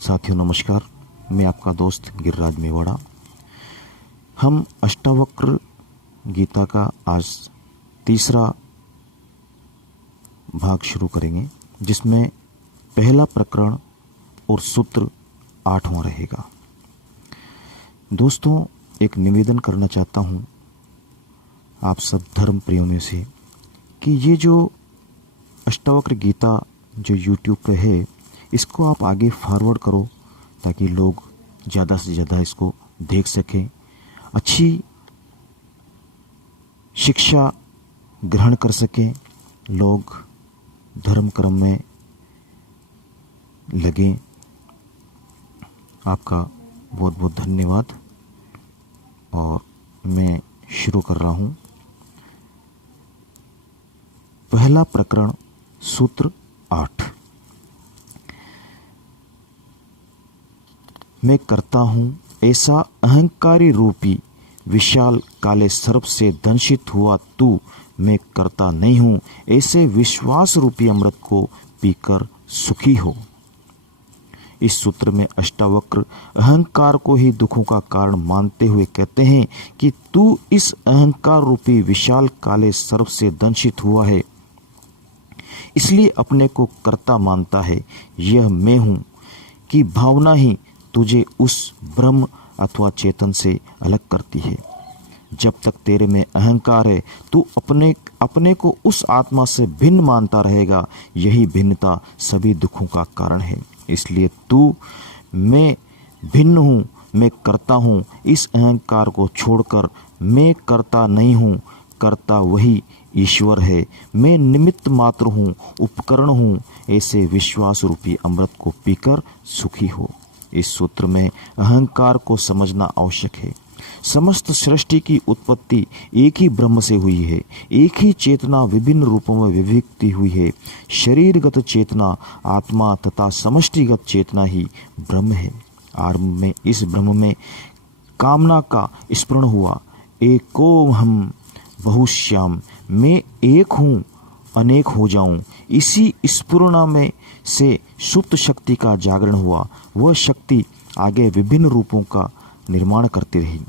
साथियों नमस्कार, मैं आपका दोस्त गिरिराज मेवाड़ा। हम अष्टावक्र गीता का आज तीसरा भाग शुरू करेंगे, जिसमें पहला प्रकरण और सूत्र 8वां रहेगा। दोस्तों, एक निवेदन करना चाहता हूँ आप सब धर्म प्रेमियों से कि ये जो अष्टावक्र गीता जो YouTube पे है, इसको आप आगे फॉरवर्ड करो ताकि लोग ज़्यादा से ज़्यादा इसको देख सकें, अच्छी शिक्षा ग्रहण कर सकें, लोग धर्म कर्म में लगें। आपका बहुत बहुत धन्यवाद। और मैं शुरू कर रहा हूँ। पहला प्रकरण सूत्र 8। मैं करता हूँ ऐसा अहंकारी रूपी विशाल काले सर्प से दंशित हुआ तू मैं करता नहीं हूँ, ऐसे विश्वास रूपी अमृत को पीकर सुखी हो। इस सूत्र में अष्टावक्र अहंकार को ही दुखों का कारण मानते हुए कहते हैं कि तू इस अहंकार रूपी विशाल काले सर्प से दंशित हुआ है, इसलिए अपने को कर्ता मानता है। यह मैं हूँ कि भावना ही तुझे उस ब्रह्म अथवा चेतन से अलग करती है। जब तक तेरे में अहंकार है, तू अपने को उस आत्मा से भिन्न मानता रहेगा। यही भिन्नता सभी दुखों का कारण है। इसलिए तू मैं भिन्न हूँ, मैं करता हूँ, इस अहंकार को छोड़कर मैं करता नहीं हूँ, करता वही ईश्वर है। मैं निमित्त मात्र हूँ, उपकरण हूँ, ऐसे विश्वास रूपी अमृत को पीकर सुखी हो। इस सूत्र में अहंकार को समझना आवश्यक है। समस्त सृष्टि की उत्पत्ति एक ही ब्रह्म से हुई है। एक ही चेतना विभिन्न रूपों में विभक्ति हुई है। शरीरगत चेतना आत्मा तथा समष्टिगत चेतना ही ब्रह्म है। आरंभ में इस ब्रह्म में कामना का स्फुरण हुआ। एको हम बहुश्याम, मैं एक हूँ अनेक हो जाऊं। इसी स्फुरणा में से सुप्त शक्ति का जागरण हुआ। वह शक्ति आगे विभिन्न रूपों का निर्माण करती रही।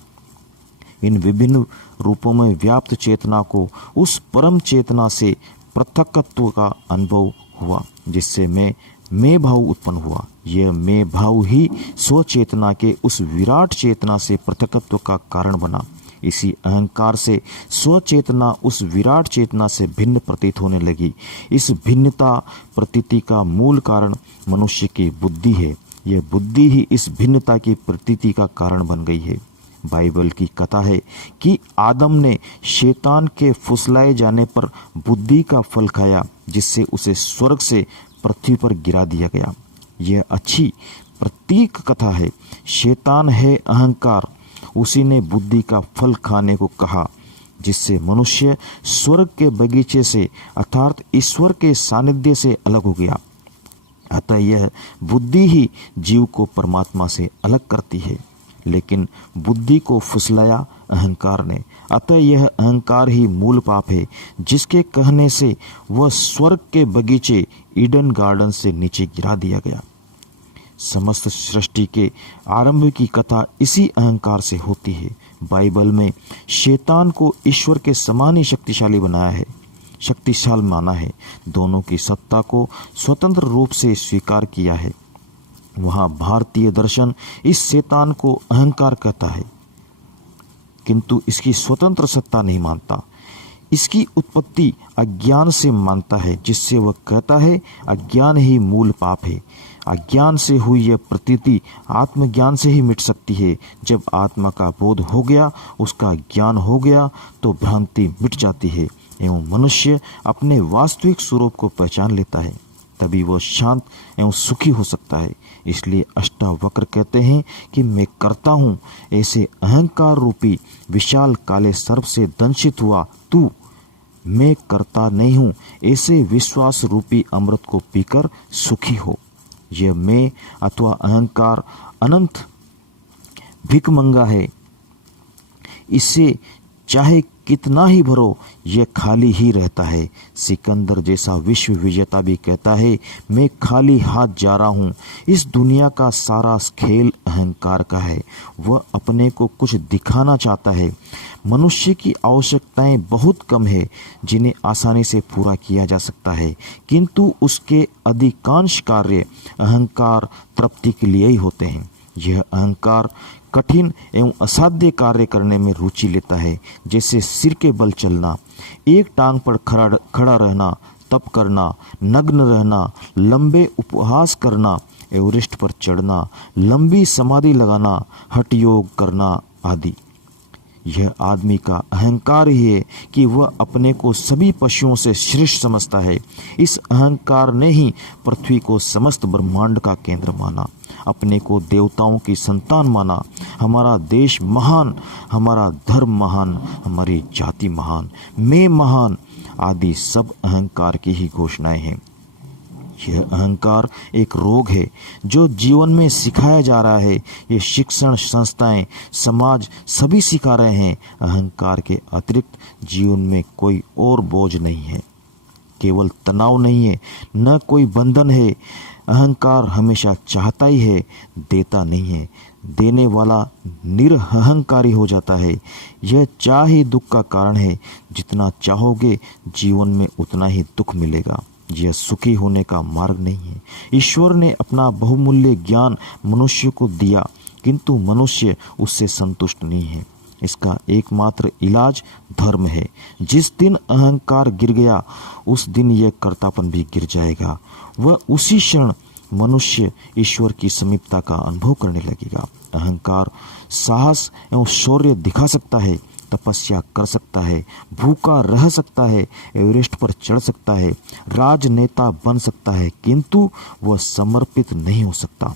इन विभिन्न रूपों में व्याप्त चेतना को उस परम चेतना से पृथकत्व का अनुभव हुआ, जिससे मैं भाव उत्पन्न हुआ। यह मैं भाव ही स्वचेतना के उस विराट चेतना से पृथकत्व का कारण बना। इसी अहंकार से स्वचेतना उस विराट चेतना से भिन्न प्रतीत होने लगी। इस भिन्नता प्रतीति का मूल कारण मनुष्य की बुद्धि है। यह बुद्धि ही इस भिन्नता की प्रतीति का कारण बन गई है। बाइबल की कथा है कि आदम ने शैतान के फुसलाए जाने पर बुद्धि का फल खाया, जिससे उसे स्वर्ग से पृथ्वी पर गिरा दिया गया। यह अच्छी प्रतीक कथा है। शैतान है अहंकार, उसी ने बुद्धि का फल खाने को कहा, जिससे मनुष्य स्वर्ग के बगीचे से अर्थात ईश्वर के सानिध्य से अलग हो गया। अतः यह बुद्धि ही जीव को परमात्मा से अलग करती है, लेकिन बुद्धि को फुसलाया अहंकार ने। अतः यह अहंकार ही मूल पाप है, जिसके कहने से वह स्वर्ग के बगीचे ईडन गार्डन से नीचे गिरा दिया गया। समस्त सृष्टि के आरंभ की कथा इसी अहंकार से होती है। बाइबल में शैतान को ईश्वर के समान ही शक्तिशाली बनाया है, शक्तिशाली माना है। दोनों की सत्ता को स्वतंत्र रूप से स्वीकार किया है। वहाँ भारतीय दर्शन इस शैतान को अहंकार कहता है, किंतु इसकी स्वतंत्र सत्ता नहीं मानता। इसकी उत्पत्ति अज्ञान से मानता है, जिससे वह कहता है अज्ञान ही मूल पाप है। अज्ञान से हुई यह प्रतीति आत्मज्ञान से ही मिट सकती है। जब आत्मा का बोध हो गया, उसका ज्ञान हो गया, तो भ्रांति मिट जाती है एवं मनुष्य अपने वास्तविक स्वरूप को पहचान लेता है। तभी वह शांत एवं सुखी हो सकता है। इसलिए अष्टावक्र कहते हैं कि मैं करता हूँ ऐसे अहंकार रूपी विशाल काले सर्प से दंशित हुआ तू मैं करता नहीं हूँ, ऐसे विश्वास रूपी अमृत को पीकर सुखी हो। यह मैं अथवा अहंकार अनंत भिकमंगा है। इसे चाहे कितना ही भरो यह खाली ही रहता है। सिकंदर जैसा विश्व विजेता भी कहता है, मैं खाली हाथ जा रहा हूँ। इस दुनिया का सारा खेल अहंकार का है। वह अपने को कुछ दिखाना चाहता है। मनुष्य की आवश्यकताएं बहुत कम है जिन्हें आसानी से पूरा किया जा सकता है, किंतु उसके अधिकांश कार्य अहंकार तृप्ति के लिए ही होते हैं। यह अहंकार कठिन एवं असाध्य कार्य करने में रुचि लेता है, जैसे सिर के बल चलना, एक टांग पर खड़ा रहना, तप करना, नग्न रहना, लंबे उपवास करना, एवरेस्ट पर चढ़ना, लंबी समाधि लगाना, हठ योग करना आदि। यह आदमी का अहंकार ही है कि वह अपने को सभी पशुओं से श्रेष्ठ समझता है। इस अहंकार ने ही पृथ्वी को समस्त ब्रह्मांड का केंद्र माना, अपने को देवताओं की संतान माना। हमारा देश महान, हमारा धर्म महान, हमारी जाति महान, मैं महान आदि सब अहंकार की ही घोषणाएं हैं। यह अहंकार एक रोग है जो जीवन में सिखाया जा रहा है। ये शिक्षण संस्थाएं, समाज सभी सिखा रहे हैं। अहंकार के अतिरिक्त जीवन में कोई और बोझ नहीं है, केवल तनाव नहीं है, न कोई बंधन है। अहंकार हमेशा चाहता ही है, देता नहीं है। देने वाला निरअहंकारी हो जाता है। यह चाह ही दुख का कारण है। जितना चाहोगे जीवन में उतना ही दुख मिलेगा। यह सुखी होने का मार्ग नहीं है। ईश्वर ने अपना बहुमूल्य ज्ञान मनुष्य को दिया, किंतु मनुष्य उससे संतुष्ट नहीं है। इसका एकमात्र इलाज धर्म है। जिस दिन अहंकार गिर गया उस दिन यह कर्तापन भी गिर जाएगा। वह उसी क्षण मनुष्य ईश्वर की समीपता का अनुभव करने लगेगा। अहंकार साहस एवं शौर्य दिखा सकता है, तपस्या कर सकता है, भूखा रह सकता है, एवरेस्ट पर चढ़ सकता है, राजनेता बन सकता है, किंतु वह समर्पित नहीं हो सकता,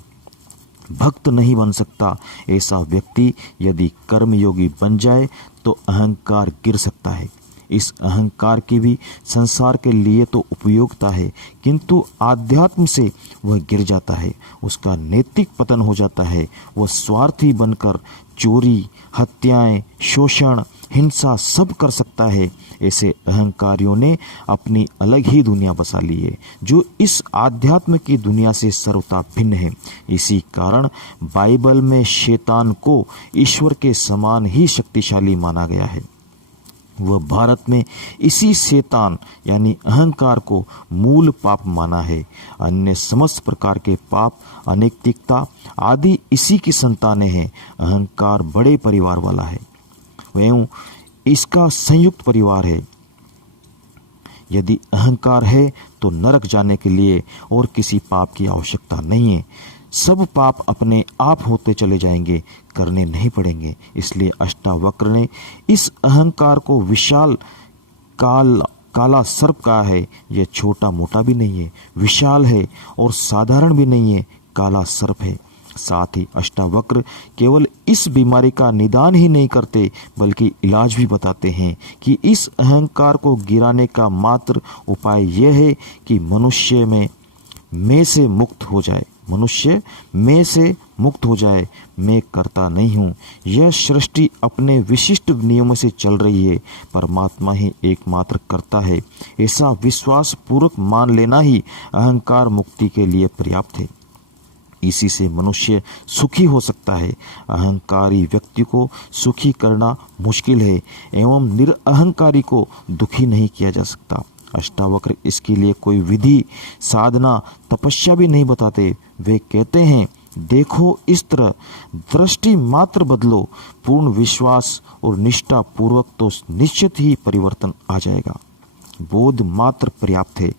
भक्त नहीं बन सकता। ऐसा व्यक्ति यदि कर्मयोगी बन जाए तो अहंकार गिर सकता है। इस अहंकार की भी संसार के लिए तो उपयोगिता है, किंतु आध्यात्म से वह गिर जाता है, उसका नैतिक पतन हो जाता है। वह स्वार्थी बनकर चोरी, हत्याएं, शोषण, हिंसा सब कर सकता है। ऐसे अहंकारियों ने अपनी अलग ही दुनिया बसा ली है, जो इस आध्यात्म की दुनिया से सर्वथा भिन्न है। इसी कारण बाइबल में शैतान को ईश्वर के समान ही शक्तिशाली माना गया है। वह भारत में इसी शैतान यानी अहंकार को मूल पाप माना है। अन्य समस्त प्रकार के पाप, अनैतिकता आदि इसी की संतानें हैं। अहंकार बड़े परिवार वाला है, एवं इसका संयुक्त परिवार है। यदि अहंकार है तो नरक जाने के लिए और किसी पाप की आवश्यकता नहीं है। सब पाप अपने आप होते चले जाएंगे, करने नहीं पड़ेंगे। इसलिए अष्टावक्र ने इस अहंकार को विशाल काला सर्प कहा है। यह छोटा मोटा भी नहीं है, विशाल है और साधारण भी नहीं है, काला सर्प है। साथ ही अष्टावक्र केवल इस बीमारी का निदान ही नहीं करते, बल्कि इलाज भी बताते हैं कि इस अहंकार को गिराने का मात्र उपाय यह है कि मनुष्य मैं से मुक्त हो जाए। मनुष्य मैं से मुक्त हो जाए। मैं करता नहीं हूँ। यह सृष्टि अपने विशिष्ट नियमों से चल रही है। परमात्मा ही एकमात्र करता है। ऐसा विश्वास पूर्वक मान लेना ही अहंकार मुक्ति के लिए पर्याप्त है। इसी से मनुष्य सुखी हो सकता है। अहंकारी व्यक्ति को सुखी करना मुश्किल है एवं निरअहंकारी को दुखी नहीं किया जा सकता। अष्टावक्र इसके लिए कोई विधि, साधना, तपस्या भी नहीं बताते। वे कहते हैं, देखो इस तरह दृष्टि मात्र बदलो, पूर्ण विश्वास और निष्ठा पूर्वक तो निश्चित ही परिवर्तन आ जाएगा। बोध मात्र पर्याप्त है।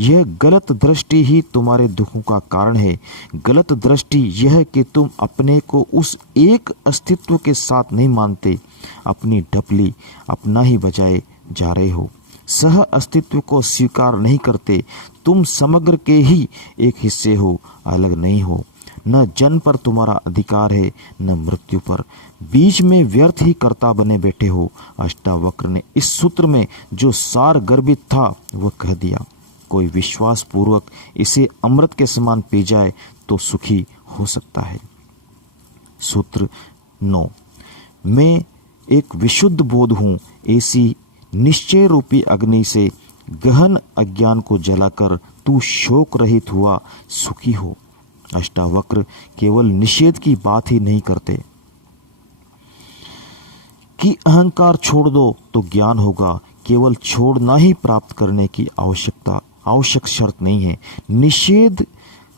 यह गलत दृष्टि ही तुम्हारे दुखों का कारण है। गलत दृष्टि यह कि तुम अपने को उस एक अस्तित्व के साथ नहीं मानते, अपनी ढपली अपना ही बजाए जा रहे हो, सह अस्तित्व को स्वीकार नहीं करते। तुम समग्र के ही एक हिस्से हो, अलग नहीं हो। न जन्म पर तुम्हारा अधिकार है, न मृत्यु पर। बीच में व्यर्थ ही कर्ता बने बैठे हो। अष्टावक्र ने इस सूत्र में जो सार गर्भित था वह कह दिया। कोई विश्वास पूर्वक इसे अमृत के समान पी जाए तो सुखी हो सकता है। सूत्र 9। मैं एक विशुद्ध बोध हूँ, ऐसी निश्चय रूपी अग्नि से गहन अज्ञान को जलाकर तू शोक रहित हुआ सुखी हो। अष्टावक्र केवल निषेध की बात ही नहीं करते कि अहंकार छोड़ दो तो ज्ञान होगा। केवल छोड़ना ही प्राप्त करने की आवश्यक शर्त नहीं है। निषेध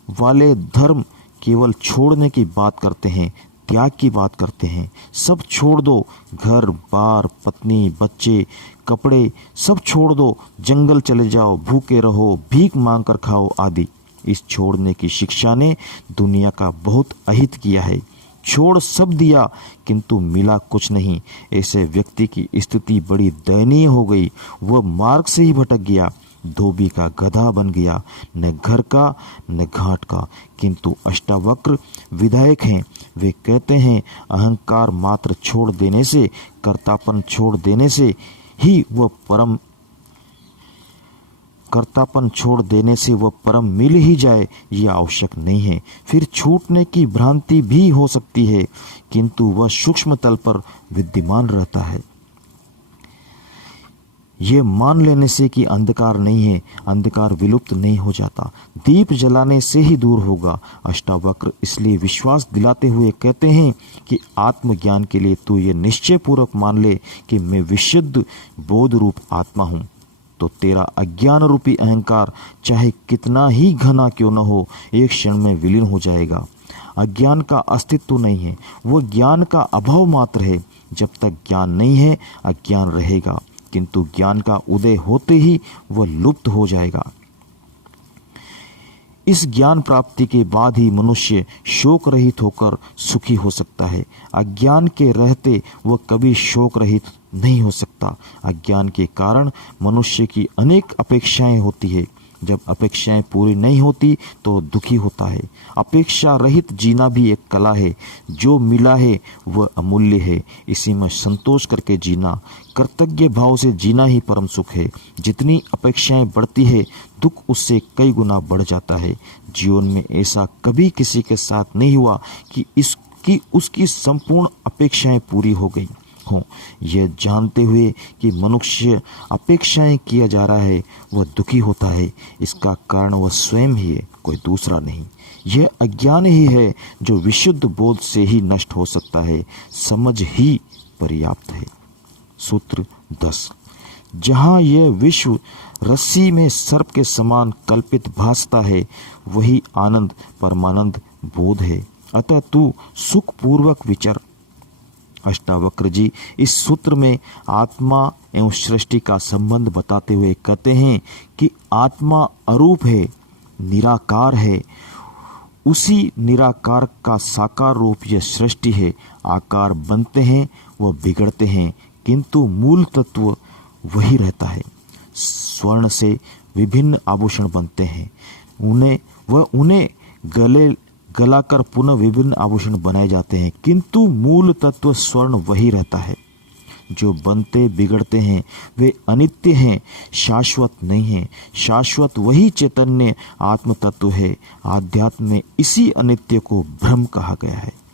वाले धर्म केवल छोड़ने की बात करते हैं, त्याग की बात करते हैं। सब छोड़ दो, घर बार, पत्नी, बच्चे, कपड़े सब छोड़ दो, जंगल चले जाओ, भूखे रहो, भीख मांग कर खाओ आदि। इस छोड़ने की शिक्षा ने दुनिया का बहुत अहित किया है। छोड़ सब दिया किंतु मिला कुछ नहीं। ऐसे व्यक्ति की स्थिति बड़ी दयनीय हो गई। वह मार्ग से ही भटक गया, धोबी का गधा बन गया, न घर का न घाट का। किंतु अष्टावक्र विधायक हैं। वे कहते हैं अहंकार मात्र छोड़ देने से, कर्तापन छोड़ देने से ही वह परम मिल ही जाए, यह आवश्यक नहीं है। फिर छूटने की भ्रांति भी हो सकती है, किंतु वह सूक्ष्म तल पर विद्यमान रहता है। ये मान लेने से कि अंधकार नहीं है, अंधकार विलुप्त नहीं हो जाता, दीप जलाने से ही दूर होगा। अष्टावक्र इसलिए विश्वास दिलाते हुए कहते हैं कि आत्मज्ञान के लिए तू ये निश्चय पूर्वक मान ले कि मैं विशुद्ध बोध रूप आत्मा हूँ, तो तेरा अज्ञान रूपी अहंकार चाहे कितना ही घना क्यों न हो, एक क्षण में विलीन हो जाएगा। अज्ञान का अस्तित्व नहीं है, वह ज्ञान का अभाव मात्र है। जब तक ज्ञान नहीं है अज्ञान रहेगा, किंतु ज्ञान का उदय होते ही वह लुप्त हो जाएगा। इस ज्ञान प्राप्ति के बाद ही मनुष्य शोक रहित होकर सुखी हो सकता है। अज्ञान के रहते वह कभी शोक रहित नहीं हो सकता। अज्ञान के कारण मनुष्य की अनेक अपेक्षाएं होती है। जब अपेक्षाएं पूरी नहीं होती तो दुखी होता है। अपेक्षा रहित जीना भी एक कला है। जो मिला है वह अमूल्य है, इसी में संतोष करके जीना, कृतज्ञ भाव से जीना ही परम सुख है। जितनी अपेक्षाएं बढ़ती है दुख उससे कई गुना बढ़ जाता है। जीवन में ऐसा कभी किसी के साथ नहीं हुआ कि उसकी संपूर्ण अपेक्षाएं पूरी हो गई हों। यह जानते हुए कि मनुष्य अपेक्षाएं किया जा रहा है वह दुखी होता है। इसका कारण वह स्वयं ही है, कोई दूसरा नहीं। यह अज्ञान ही है जो विशुद्ध बोध से ही नष्ट हो सकता है। समझ ही पर्याप्त है। सूत्र 10। जहाँ यह विश्व रस्सी में सर्प के समान कल्पित भासता है, वही आनंद परमानंद बोध है। अतः तू सुख पूर्वक विचर। अष्टावक्र जी इस सूत्र में आत्मा एवं सृष्टि का संबंध बताते हुए कहते हैं कि आत्मा अरूप है, निराकार है। उसी निराकार का साकार रूप यह सृष्टि है। आकार बनते हैं वह बिगड़ते हैं, किंतु मूल तत्व वही रहता है। स्वर्ण से विभिन्न आभूषण बनते हैं, उन्हें गलाकर पुनः विभिन्न आभूषण बनाए जाते हैं, किंतु मूल तत्व स्वर्ण वही रहता है। जो बनते बिगड़ते हैं वे अनित्य हैं, शाश्वत नहीं हैं। शाश्वत वही चैतन्य आत्म तत्व है। आध्यात्म में इसी अनित्य को भ्रम कहा गया है।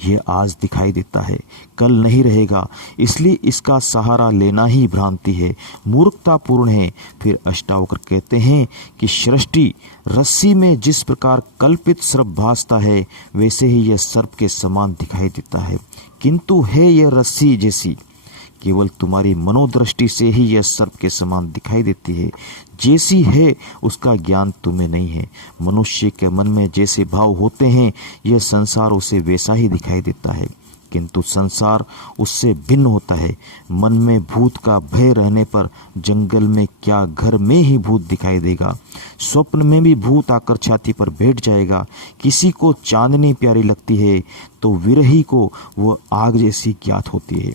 यह आज दिखाई देता है, कल नहीं रहेगा, इसलिए इसका सहारा लेना ही भ्रांति है, मूर्खतापूर्ण है। फिर अष्टावक्र कहते हैं कि सृष्टि रस्सी में जिस प्रकार कल्पित सर्प भासता है, वैसे ही यह सर्प के समान दिखाई देता है, किंतु है यह रस्सी जैसी। केवल तुम्हारी मनोदृष्टि से ही यह सर्प के समान दिखाई देती है। जैसी है उसका ज्ञान तुम्हें नहीं है। मनुष्य के मन में जैसे भाव होते हैं, यह संसार उसे वैसा ही दिखाई देता है, किंतु संसार उससे भिन्न होता है। मन में भूत का भय रहने पर जंगल में क्या घर में ही भूत दिखाई देगा। स्वप्न में भी भूत आकर छाती पर बैठ जाएगा। किसी को चांदनी प्यारी लगती है तो विरही को वह आग जैसी ज्ञात होती है।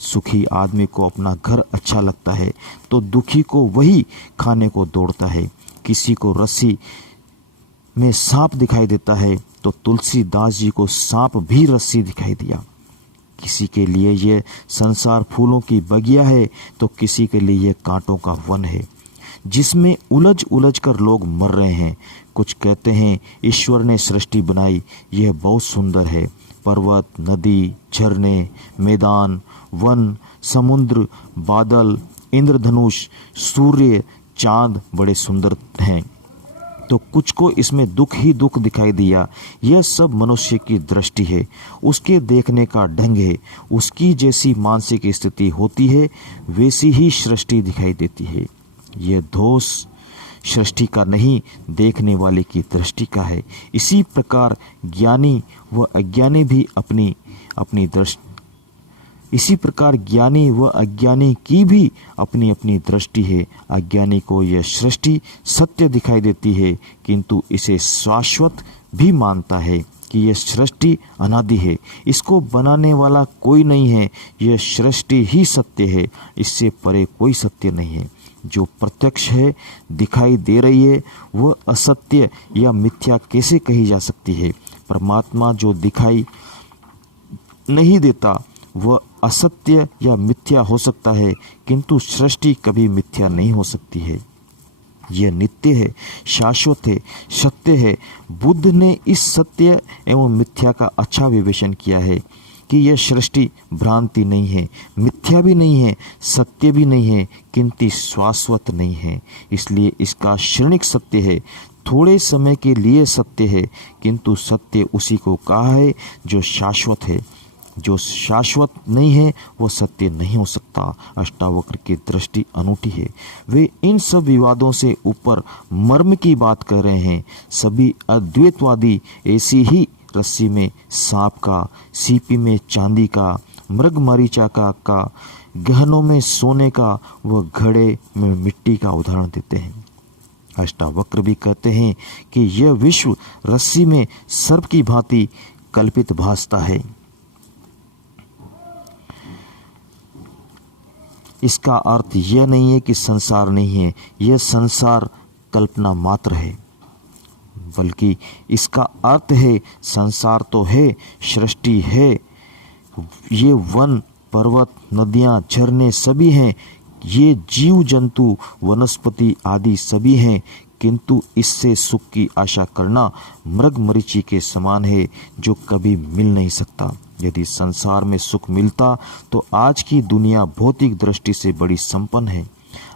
सुखी आदमी को अपना घर अच्छा लगता है तो दुखी को वही खाने को दौड़ता है। किसी को रस्सी में सांप दिखाई देता है तो तुलसीदास जी को सांप भी रस्सी दिखाई दिया। किसी के लिए यह संसार फूलों की बगिया है तो किसी के लिए यह कांटों का वन है, जिसमें उलझ कर लोग मर रहे हैं। कुछ कहते हैं ईश्वर ने सृष्टि बनाई, यह बहुत सुंदर है, पर्वत, नदी, झरने, मैदान, वन, समुद्र, बादल, इंद्रधनुष, सूर्य, चांद बड़े सुंदर हैं, तो कुछ को इसमें दुख ही दुख दिखाई दिया। यह सब मनुष्य की दृष्टि है, उसके देखने का ढंग है। उसकी जैसी मानसिक स्थिति होती है वैसी ही सृष्टि दिखाई देती है। यह दोष सृष्टि का नहीं, देखने वाले की दृष्टि का है। इसी प्रकार ज्ञानी व अज्ञानी भी अपनी अपनी दृष्टि इसी प्रकार ज्ञानी व अज्ञानी की भी अपनी अपनी दृष्टि है। अज्ञानी को यह सृष्टि सत्य दिखाई देती है, किंतु इसे शाश्वत भी मानता है कि यह सृष्टि अनादि है, इसको बनाने वाला कोई नहीं है, यह सृष्टि ही सत्य है, इससे परे कोई सत्य नहीं है। जो प्रत्यक्ष है, दिखाई दे रही है, वह असत्य या मिथ्या कैसे कही जा सकती है? परमात्मा जो दिखाई नहीं देता वह असत्य या मिथ्या हो सकता है, किंतु सृष्टि कभी मिथ्या नहीं हो सकती है। यह नित्य है, शाश्वत है, सत्य है। बुद्ध ने इस सत्य एवं मिथ्या का अच्छा विवेचन किया है कि यह सृष्टि भ्रांति नहीं है, मिथ्या भी नहीं है, सत्य भी नहीं है, किंतु शाश्वत नहीं है। इसलिए इसका क्षणिक सत्य है, थोड़े समय के लिए सत्य है, किंतु सत्य उसी को कहा है जो शाश्वत है। जो शाश्वत नहीं है वो सत्य नहीं हो सकता। अष्टावक्र की दृष्टि अनूठी है। वे इन सब विवादों से ऊपर मर्म की बात कर रहे हैं। सभी अद्वैतवादी ऐसी ही रस्सी में सांप का, सीपी में चांदी का, मृग मरीचा का, गहनों में सोने का व घड़े में मिट्टी का उदाहरण देते हैं। अष्टावक्र भी कहते हैं कि यह विश्व रस्सी में सर्प की भांति कल्पित भासता है। इसका अर्थ यह नहीं है कि संसार नहीं है, यह संसार कल्पना मात्र है, बल्कि इसका अर्थ है संसार तो है, सृष्टि है। ये वन, पर्वत, नदियाँ, झरने सभी हैं, ये जीव जंतु, वनस्पति आदि सभी हैं, किंतु इससे सुख की आशा करना मृग मरीचि के समान है जो कभी मिल नहीं सकता। यदि संसार में सुख मिलता तो आज की दुनिया भौतिक दृष्टि से बड़ी संपन्न है।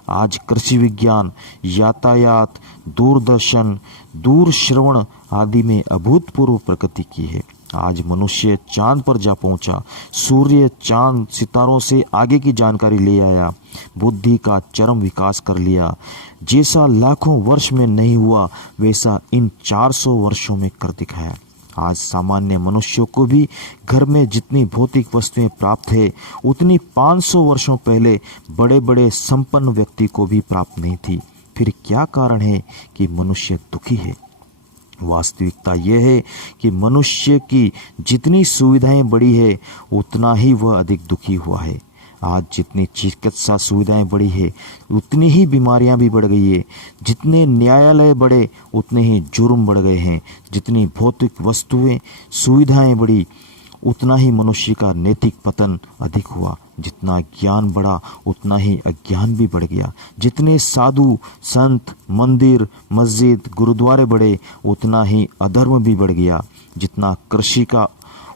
आज कृषि विज्ञान, यातायात, दूरदर्शन, दूरश्रवण आदि में अभूतपूर्व प्रगति की है। आज मनुष्य चांद पर जा पहुंचा, सूर्य, चांद, सितारों से आगे की जानकारी ले आया, बुद्धि का चरम विकास कर लिया। जैसा लाखों वर्ष में नहीं हुआ वैसा इन 400 वर्षों में कर दिखाया। आज सामान्य मनुष्यों को भी घर में जितनी भौतिक वस्तुएं प्राप्त है उतनी 500 वर्षों पहले बड़े बड़े संपन्न व्यक्ति को भी प्राप्त नहीं थी। फिर क्या कारण है कि मनुष्य दुखी है? वास्तविकता यह है कि मनुष्य की जितनी सुविधाएं बढ़ी है उतना ही वह अधिक दुखी हुआ है। आज जितनी चिकित्सा सुविधाएं बढ़ी है उतनी ही बीमारियां भी बढ़ गई है। जितने न्यायालय बढ़े उतने ही जुर्म बढ़ गए हैं। जितनी भौतिक वस्तुएं सुविधाएं बढ़ी उतना ही मनुष्य का नैतिक पतन अधिक हुआ। जितना ज्ञान बढ़ा उतना ही अज्ञान भी बढ़ गया। जितने साधु, संत, मंदिर, मस्जिद, गुरुद्वारे बढ़े उतना ही अधर्म भी बढ़ गया। जितना कृषि का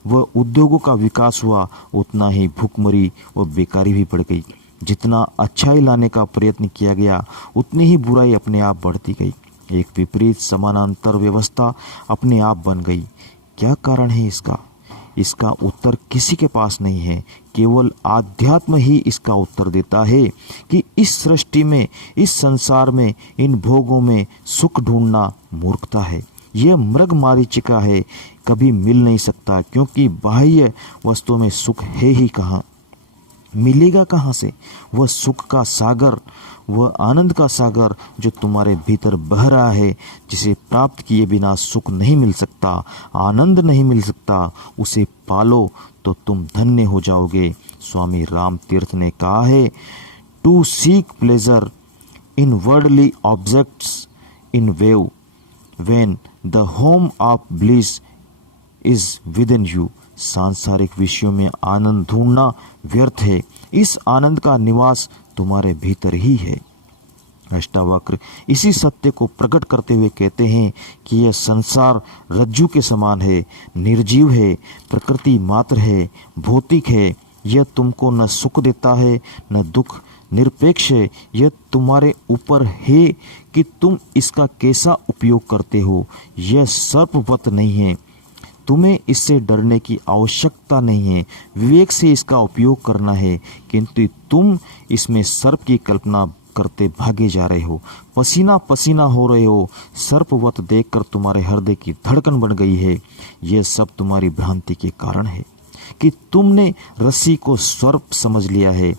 व उद्योगों का विकास हुआ उतना ही भूखमरी व बेकारी भी बढ़ गई। जितना अच्छाई लाने का प्रयत्न किया गया उतनी ही बुराई अपने आप बढ़ती गई। एक विपरीत समानांतर व्यवस्था अपने आप बन गई। क्या कारण है इसका? इसका उत्तर किसी के पास नहीं है। केवल आध्यात्म ही इसका उत्तर देता है कि इस सृष्टि में, इस संसार में, इन भोगों में सुख ढूंढना मूर्खता है। यह मृग मारीचिका है, कभी मिल नहीं सकता, क्योंकि बाह्य वस्तुओं में सुख है ही कहाँ, मिलेगा कहाँ से? वह सुख का सागर, वह आनंद का सागर जो तुम्हारे भीतर बह रहा है, जिसे प्राप्त किए बिना सुख नहीं मिल सकता, आनंद नहीं मिल सकता, उसे पालो तो तुम धन्य हो जाओगे। स्वामी राम तीर्थ ने कहा है, to seek pleasure in worldly objects in vain when the home of bliss is within you. सांसारिक विषयों में आनंद ढूंढना व्यर्थ है, इस आनंद का निवास तुम्हारे भीतर ही है। अष्टावक्र इसी सत्य को प्रकट करते हुए कहते हैं कि यह संसार रज्जू के समान है, निर्जीव है, प्रकृति मात्र है, भौतिक है। यह तुमको न सुख देता है न दुख, निरपेक्ष है। यह तुम्हारे ऊपर है कि तुम इसका कैसा उपयोग करते हो। यह सर्पवत नहीं है, तुम्हें इससे डरने की आवश्यकता नहीं है, विवेक से इसका उपयोग करना है, किंतु तुम इसमें सर्प की कल्पना करते भागे जा रहे हो, पसीना पसीना हो रहे हो, सर्पवत देखकर तुम्हारे हृदय की धड़कन बढ़ गई है। यह सब तुम्हारी भ्रांति के कारण है कि तुमने रस्सी को सर्प समझ लिया है।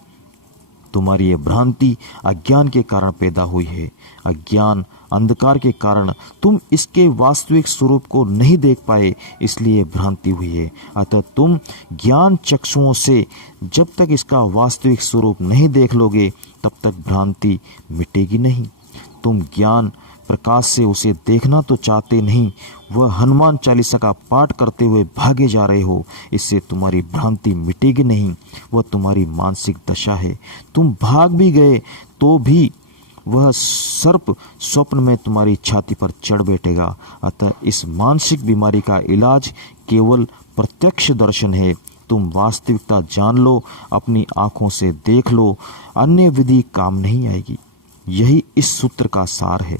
तुम्हारी यह भ्रांति अज्ञान के कारण पैदा हुई है। अज्ञान अंधकार के कारण तुम इसके वास्तविक स्वरूप को नहीं देख पाए, इसलिए भ्रांति हुई है। अतः तुम ज्ञान चक्षुओं से जब तक इसका वास्तविक स्वरूप नहीं देख लोगे तब तक भ्रांति मिटेगी नहीं। तुम ज्ञान प्रकाश से उसे देखना तो चाहते नहीं, वह हनुमान चालीसा का पाठ करते हुए भागे जा रहे हो। इससे तुम्हारी भ्रांति मिटेगी नहीं, वह तुम्हारी मानसिक दशा है। तुम भाग भी गए तो भी वह सर्प स्वप्न में तुम्हारी छाती पर चढ़ बैठेगा। अतः इस मानसिक बीमारी का इलाज केवल प्रत्यक्ष दर्शन है। तुम वास्तविकता जान लो, अपनी आंखों से देख लो, अन्य विधि काम नहीं आएगी। यही इस सूत्र का सार है।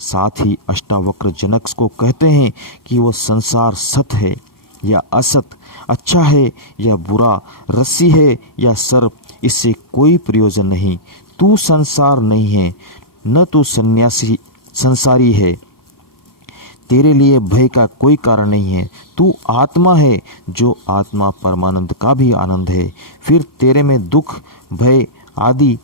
साथ ही अष्टावक्र जनक को कहते हैं कि वह संसार सत है या असत, अच्छा है या बुरा, रस्सी है या सर्प, इससे कोई प्रयोजन नहीं। तू संसार नहीं है, न तू संसारी है, तेरे लिए भय का कोई कारण नहीं है। तू आत्मा है, जो आत्मा परमानंद का भी आनंद है। फिर तेरे में दुख भय आदि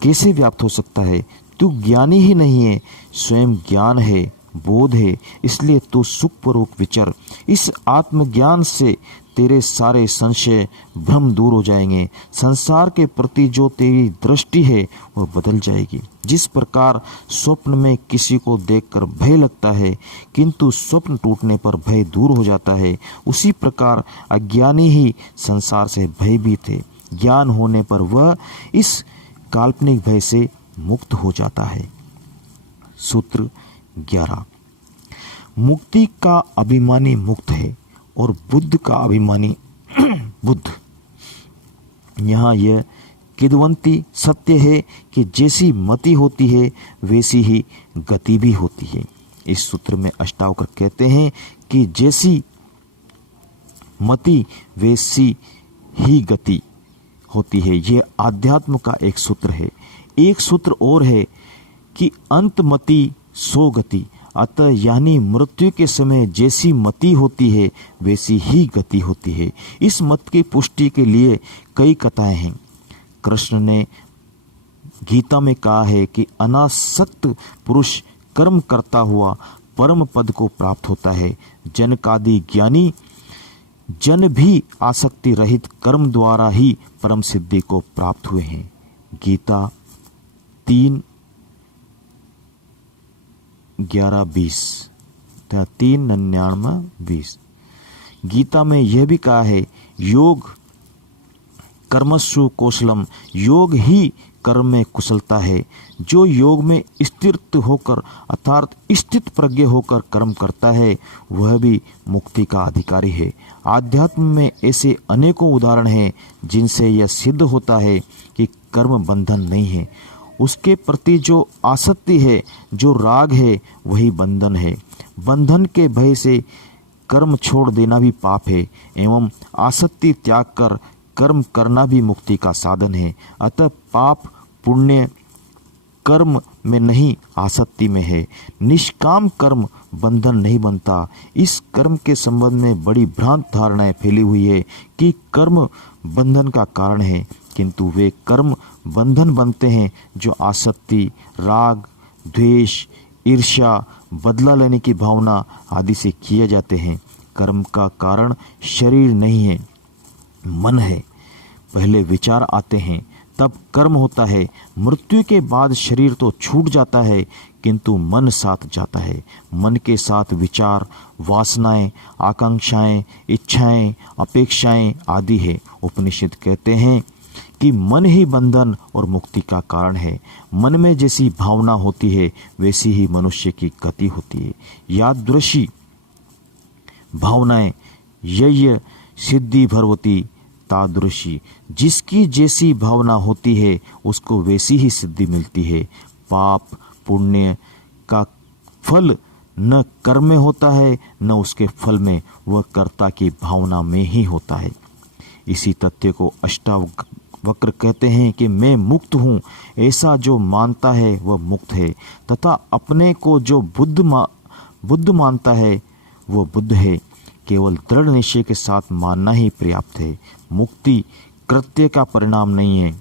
कैसे व्याप्त हो सकता है? तू ज्ञानी ही नहीं है, स्वयं ज्ञान है, बोध है, इसलिए तू सुखपूर्वक विचर। इस आत्मज्ञान से तेरे सारे संशय भ्रम दूर हो जाएंगे। संसार के प्रति जो तेरी दृष्टि है वह बदल जाएगी। जिस प्रकार स्वप्न में किसी को देखकर भय लगता है किंतु स्वप्न टूटने पर भय दूर हो जाता है, उसी प्रकार अज्ञानी ही संसार से भयभीत है। ज्ञान होने पर वह इस काल्पनिक भय से मुक्त हो जाता है। सूत्र 11। मुक्ति का अभिमानी मुक्त है और बुद्ध का अभिमानी बुद्ध। यहाँ यह किद्वंती सत्य है कि जैसी मति होती है वैसी ही गति भी होती है। इस सूत्र में अष्टावक्र कहते हैं कि जैसी मति वैसी ही गति होती है। यह आध्यात्म का एक सूत्र है। एक सूत्र और है कि अंतमति सो गति, अतः यानी मृत्यु के समय जैसी मति होती है वैसी ही गति होती है। इस मत की पुष्टि के लिए कई कथाएं हैं। कृष्ण ने गीता में कहा है कि अनासक्त पुरुष कर्म करता हुआ परम पद को प्राप्त होता है। जनकादि ज्ञानी जन भी आसक्ति रहित कर्म द्वारा ही परम सिद्धि को प्राप्त हुए हैं। गीता 3:11-20 3:99-20। गीता में यह भी कहा है, योग कर्मसु कौशलम, योग ही कर्म में कुशलता है। जो योग में स्थिर होकर अर्थात स्थित प्रज्ञ होकर कर्म करता है वह भी मुक्ति का अधिकारी है। आध्यात्म में ऐसे अनेकों उदाहरण हैं जिनसे यह सिद्ध होता है कि कर्म बंधन नहीं है। उसके प्रति जो आसक्ति है, जो राग है, वही बंधन है। बंधन के भय से कर्म छोड़ देना भी पाप है एवं आसक्ति त्याग कर कर्म करना भी मुक्ति का साधन है। अतः पाप पुण्य कर्म में नहीं, आसक्ति में है। निष्काम कर्म बंधन नहीं बनता। इस कर्म के संबंध में बड़ी भ्रांत धारणाएं फैली हुई है कि कर्म बंधन का कारण है, किंतु वे कर्म बंधन बनते हैं जो आसक्ति, राग, द्वेष, ईर्ष्या, बदला लेने की भावना आदि से किए जाते हैं। कर्म का कारण शरीर नहीं है, मन है। पहले विचार आते हैं तब कर्म होता है। मृत्यु के बाद शरीर तो छूट जाता है किंतु मन साथ जाता है। मन के साथ विचार, वासनाएं, आकांक्षाएं, इच्छाएं, अपेक्षाएं आदि है। उपनिषद कहते हैं कि मन ही बंधन और मुक्ति का कारण है। मन में जैसी भावना होती है वैसी ही मनुष्य की गति होती है। यादृशी भावनाएं यय सिद्धि भरवती तादृशी, जिसकी जैसी भावना होती है उसको वैसी ही सिद्धि मिलती है। पाप पुण्य का फल न कर्म में होता है न उसके फल में, वह कर्ता की भावना में ही होता है। इसी तथ्य को अष्टावक्र कहते हैं कि मैं मुक्त हूँ। ऐसा जो मानता है वह मुक्त है, तथा अपने को जो बुद्ध मानता है वह बुद्ध है। केवल दृढ़ निश्चय के साथ मानना ही पर्याप्त है। मुक्ति कृत्य का परिणाम नहीं है,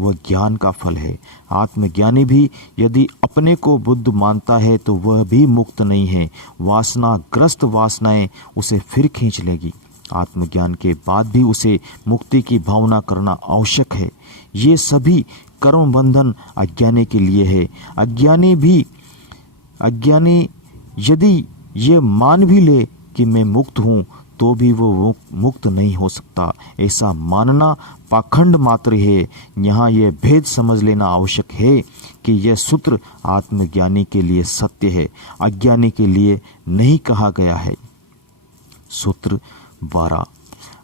वह ज्ञान का फल है। आत्मज्ञानी भी यदि अपने को बुद्ध मानता है तो वह भी मुक्त नहीं है। वासनाग्रस्त वासनाएं उसे फिर खींच लेगी। आत्मज्ञान के बाद भी उसे मुक्ति की भावना करना आवश्यक है। ये सभी कर्म बंधन अज्ञानी के लिए है। अज्ञानी यदि ये मान भी ले कि मैं मुक्त हूँ तो भी वो मुक्त नहीं हो सकता। ऐसा मानना पाखंड मात्र है। यहाँ यह भेद समझ लेना आवश्यक है कि यह सूत्र आत्मज्ञानी के लिए सत्य है, अज्ञानी के लिए नहीं कहा गया है। सूत्र 12।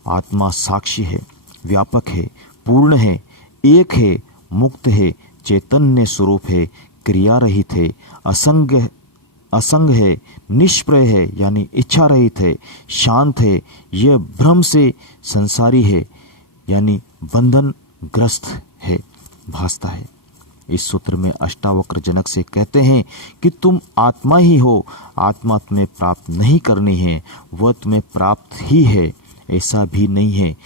आत्मा साक्षी है, व्यापक है, पूर्ण है, एक है, मुक्त है, चैतन्य स्वरूप है, क्रिया रहित है, असंग है, निष्प्रय है यानी इच्छा रहित है, शांत है। यह भ्रम से संसारी है यानी बंधन ग्रस्त है, भासता है। इस सूत्र में अष्टावक्र जनक से कहते हैं कि तुम आत्मा ही हो। आत्मा तुम्हें प्राप्त नहीं करनी है, वह तुम्हें प्राप्त ही है। ऐसा भी नहीं है,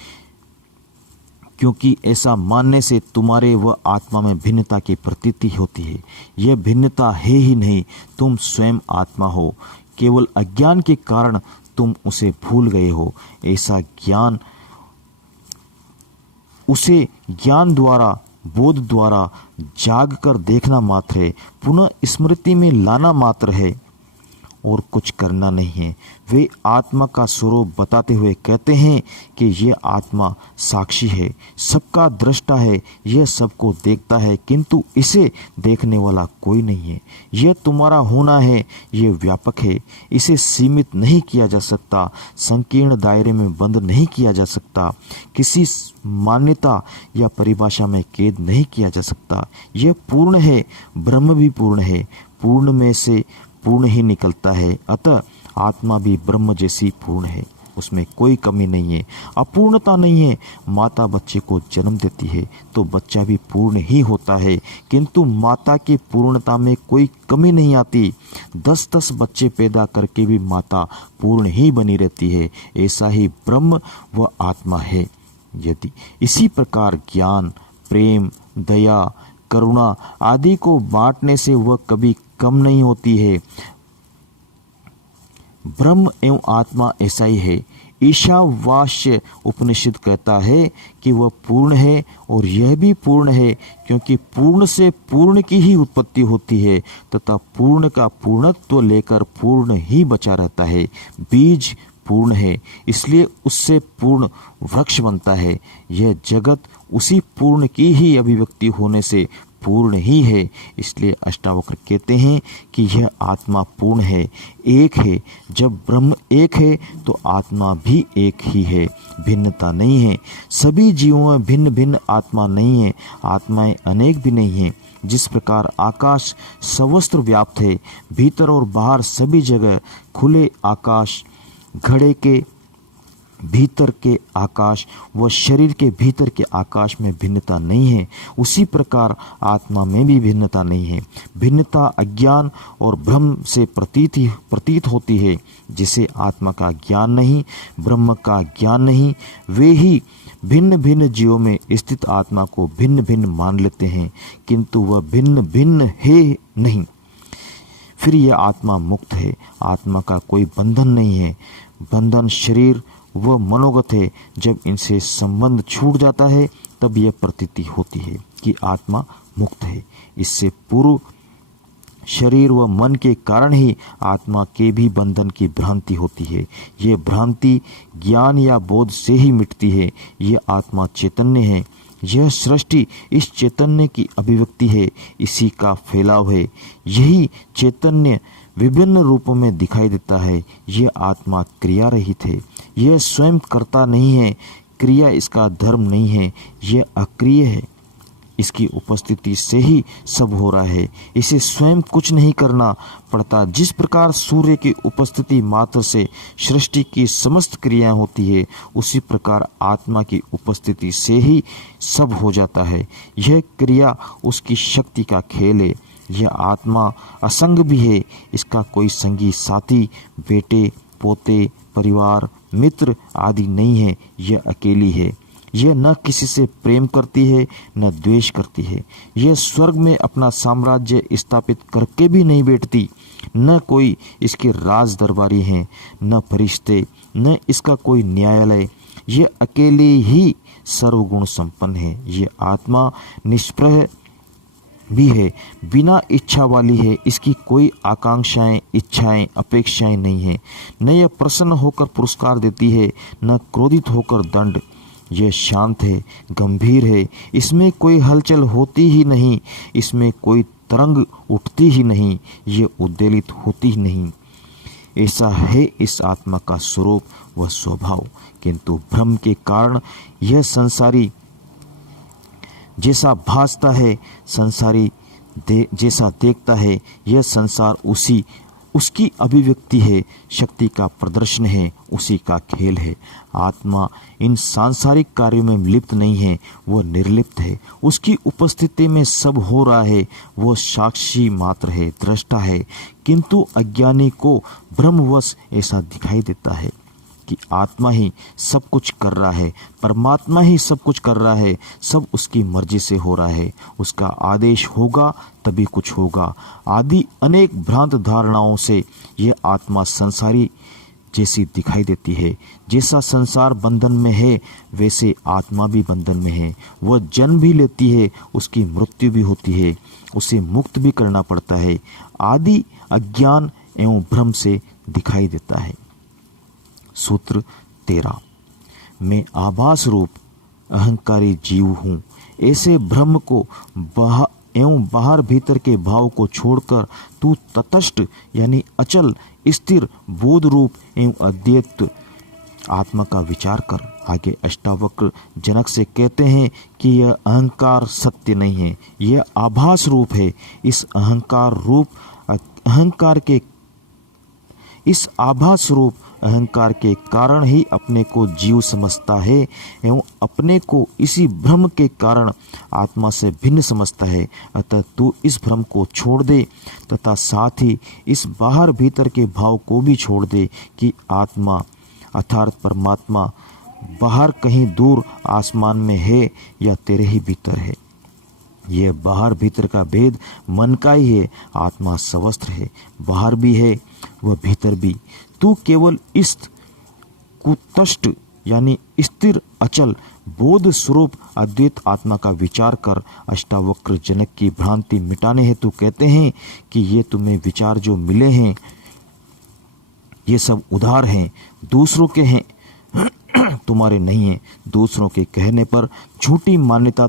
क्योंकि ऐसा मानने से तुम्हारे व आत्मा में भिन्नता की प्रतीति होती है। यह भिन्नता है ही नहीं, तुम स्वयं आत्मा हो। केवल अज्ञान के कारण तुम उसे भूल गए हो। ऐसा ज्ञान उसे ज्ञान द्वारा बोध द्वारा जाग कर देखना मात्र है, पुनः स्मृति में लाना मात्र है और कुछ करना नहीं है। वे आत्मा का स्वरूप बताते हुए कहते हैं कि यह आत्मा साक्षी है, सबका दृष्टा है, यह सबको देखता है, किंतु इसे देखने वाला कोई नहीं है। यह तुम्हारा होना है, यह व्यापक है, इसे सीमित नहीं किया जा सकता, संकीर्ण दायरे में बंद नहीं किया जा सकता, किसी मान्यता या परिभाषा में कैद नहीं किया जा सकता। यह पूर्ण है, ब्रह्म भी पूर्ण है, पूर्ण में से पूर्ण ही निकलता है। अतः आत्मा भी ब्रह्म जैसी पूर्ण है, उसमें कोई कमी नहीं है, अपूर्णता नहीं है। माता बच्चे को जन्म देती है तो बच्चा भी पूर्ण ही होता है, किंतु माता की पूर्णता में कोई कमी नहीं आती। 10-10 बच्चे पैदा करके भी माता पूर्ण ही बनी रहती है। ऐसा ही ब्रह्म व आत्मा है। यदि इसी प्रकार ज्ञान, प्रेम, दया, करुणा आदि को बांटने से वह कभी कम नहीं होती है। ब्रह्म एवं आत्मा ऐसा ही है। ईशावास्य उपनिषद कहता है कि वह पूर्ण है और यह भी पूर्ण है, क्योंकि पूर्ण से पूर्ण की ही उत्पत्ति होती है तथा पूर्ण का पूर्णत्व लेकर पूर्ण ही बचा रहता है। बीज पूर्ण है, इसलिए उससे पूर्ण वृक्ष बनता है। यह जगत उसी पूर्ण की ही अभिव्यक्ति होने से पूर्ण ही है। इसलिए अष्टावक्र कहते हैं कि यह आत्मा पूर्ण है, एक है। जब ब्रह्म एक है तो आत्मा भी एक ही है, भिन्नता नहीं है। सभी जीवों में भिन्न भिन्न आत्मा नहीं है, आत्माएं अनेक भी नहीं है। जिस प्रकार आकाश सर्वत्र व्याप्त है, भीतर और बाहर सभी जगह खुले आकाश, घड़े के भीतर के आकाश व शरीर के भीतर के आकाश में भिन्नता नहीं है, उसी प्रकार आत्मा में भी भिन्नता नहीं है। भिन्नता अज्ञान और भ्रम से प्रतीत होती है। जिसे आत्मा का ज्ञान नहीं, ब्रह्म का ज्ञान नहीं, वे ही भिन्न भिन्न जीवों में स्थित आत्मा को भिन्न भिन्न मान लेते हैं, किंतु वह भिन्न भिन्न है नहीं। फिर यह आत्मा मुक्त है, आत्मा का कोई बंधन नहीं है। बंधन शरीर वह मनोगत है। जब इनसे संबंध छूट जाता है तब यह प्रतीति होती है कि आत्मा मुक्त है। इससे पूर्व शरीर व मन के कारण ही आत्मा के भी बंधन की भ्रांति होती है। यह भ्रांति ज्ञान या बोध से ही मिटती है। यह आत्मा चैतन्य है, यह सृष्टि इस चैतन्य की अभिव्यक्ति है, इसी का फैलाव है। यही चैतन्य विभिन्न रूपों में दिखाई देता है। यह आत्मा क्रिया रहित है, यह स्वयं करता नहीं है, क्रिया इसका धर्म नहीं है, यह अक्रिय है। इसकी उपस्थिति से ही सब हो रहा है, इसे स्वयं कुछ नहीं करना पड़ता। जिस प्रकार सूर्य की उपस्थिति मात्र से सृष्टि की समस्त क्रियाएं होती है, उसी प्रकार आत्मा की उपस्थिति से ही सब हो जाता है। यह क्रिया उसकी शक्ति का खेल है। यह आत्मा असंग भी है, इसका कोई संगी साथी, बेटे, पोते, परिवार, मित्र आदि नहीं है। यह अकेली है। यह न किसी से प्रेम करती है न द्वेष करती है। यह स्वर्ग में अपना साम्राज्य स्थापित करके भी नहीं बैठती। न कोई इसके राज दरबारी हैं, न फरिश्ते, न इसका कोई न्यायालय। यह अकेले ही सर्वगुण संपन्न है। यह आत्मा निष्प्रह भी है, बिना इच्छा वाली है। इसकी कोई आकांक्षाएं, इच्छाएं, अपेक्षाएं नहीं है। न यह प्रसन्न होकर पुरस्कार देती है, न क्रोधित होकर दंड। यह शांत है, गंभीर है, इसमें कोई हलचल होती ही नहीं, इसमें कोई तरंग उठती ही नहीं, यह उद्वेलित होती ही नहीं। ऐसा है इस आत्मा का स्वरूप व स्वभाव। किंतु भ्रम के कारण यह संसारी जैसा भासता है, संसारी जैसा देखता है, यह संसार उसकी अभिव्यक्ति है, शक्ति का प्रदर्शन है, उसी का खेल है। आत्मा इन सांसारिक कार्यों में लिप्त नहीं है, वह निर्लिप्त है। उसकी उपस्थिति में सब हो रहा है, वह साक्षी मात्र है, दृष्टा है। किंतु अज्ञानी को भ्रमवश ऐसा दिखाई देता है कि आत्मा ही सब कुछ कर रहा है, परमात्मा ही सब कुछ कर रहा है, सब उसकी मर्जी से हो रहा है, उसका आदेश होगा तभी कुछ होगा। आदि अनेक भ्रांत धारणाओं से यह आत्मा संसारी जैसी दिखाई देती है। जैसा संसार बंधन में है, वैसे आत्मा भी बंधन में है। वह जन्म भी लेती है, उसकी मृत्यु भी होती है, उसे मुक्त भी करना पड़ता है। आदि अज्ञान एवं भ्रम से दिखाई देता है। सूत्र 13। मैं आभास रूप अहंकारी जीव हूँ। ऐसे भ्रम को बाहर भीतर के भाव को छोड़कर तू तटस्थ यानी अचल, स्थिर, बोध रूप एवं अद्वैत आत्मा का विचार कर। आगे अष्टावक्र जनक से कहते हैं कि यह अहंकार सत्य नहीं है, यह आभास रूप है। इस आभास रूप अहंकार के कारण ही अपने को जीव समझता है एवं अपने को इसी भ्रम के कारण आत्मा से भिन्न समझता है। अतः तू इस भ्रम को छोड़ दे तथा साथ ही इस बाहर भीतर के भाव को भी छोड़ दे कि आत्मा अर्थात परमात्मा बाहर कहीं दूर आसमान में है या तेरे ही भीतर है। यह बाहर भीतर का भेद मन का ही है। आत्मा सवस्त्र है, बाहर भी है वह भीतर भी। तू केवल इस कुतष्ट यानी स्थिर अचल बोध स्वरूप अद्वैत आत्मा का विचार कर। अष्टावक्र जनक की भ्रांति मिटाने हेतु कहते हैं कि ये तुम्हें विचार जो मिले हैं ये सब उधार हैं, दूसरों के हैं, तुम्हारे नहीं है। दूसरों के कहने पर झूठी मान्यता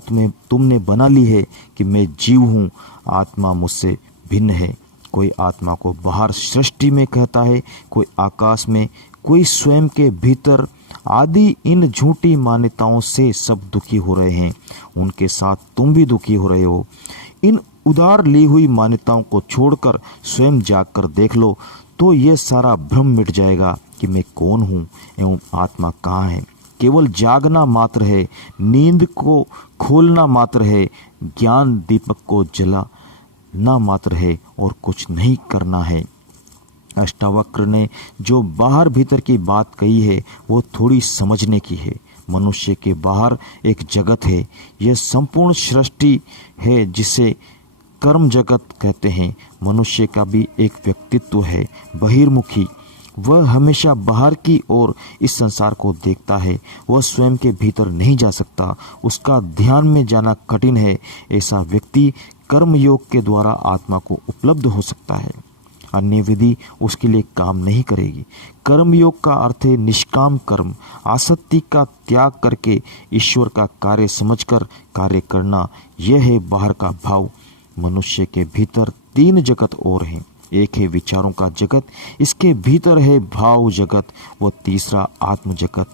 तुमने बना ली है कि मैं जीव हूँ, आत्मा मुझसे भिन्न है। कोई आत्मा को बाहर सृष्टि में कहता है, कोई आकाश में, कोई स्वयं के भीतर। आदि इन झूठी मान्यताओं से सब दुखी हो रहे हैं, उनके साथ तुम भी दुखी हो रहे हो। इन उधार ली हुई मान्यताओं को छोड़कर स्वयं जागकर देख लो तो यह सारा भ्रम मिट जाएगा कि मैं कौन हूँ एवं आत्मा कहाँ है। केवल जागना मात्र है, नींद को खोलना मात्र है, ज्ञान दीपक को जलाना मात्र है और कुछ नहीं करना है। अष्टावक्र ने जो बाहर भीतर की बात कही है वो थोड़ी समझने की है। मनुष्य के बाहर एक जगत है, यह संपूर्ण सृष्टि है जिसे कर्म जगत कहते हैं। मनुष्य का भी एक व्यक्तित्व है, बहिर्मुखी। वह हमेशा बाहर की ओर इस संसार को देखता है, वह स्वयं के भीतर नहीं जा सकता, उसका ध्यान में जाना कठिन है। ऐसा व्यक्ति कर्म योग के द्वारा आत्मा को उपलब्ध हो सकता है। अन्य विधि उसके लिए काम नहीं करेगी। कर्मयोग का अर्थ है निष्काम कर्म, आसक्ति का त्याग करके ईश्वर का कार्य समझकर कार्य करना। यह है बाहर का भाव। मनुष्य के भीतर 3 जगत और हैं। एक है विचारों का जगत, इसके भीतर है भाव जगत, व तीसरा आत्म जगत